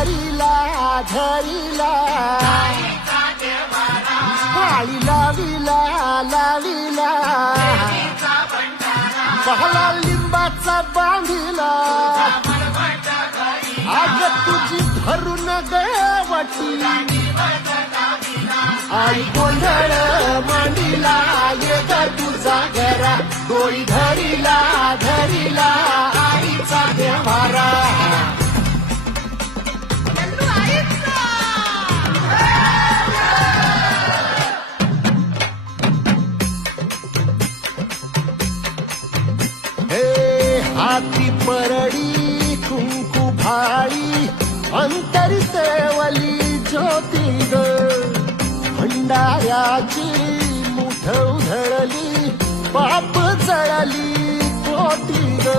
धरिला धरिला माळी लाविला लाविला पहला लिंबाचा बांधिला आग तुझी भरून गवटी आई गोंधळ मांडिला ये ग तुझा घरा डोळी धरिला धरिला आईचा देवारा हाती परडी कुंकू भाळी अंतरी सेवली ज्योती ग भंडाऱ्याची मुठ उधळली पाप जळली पोटी ग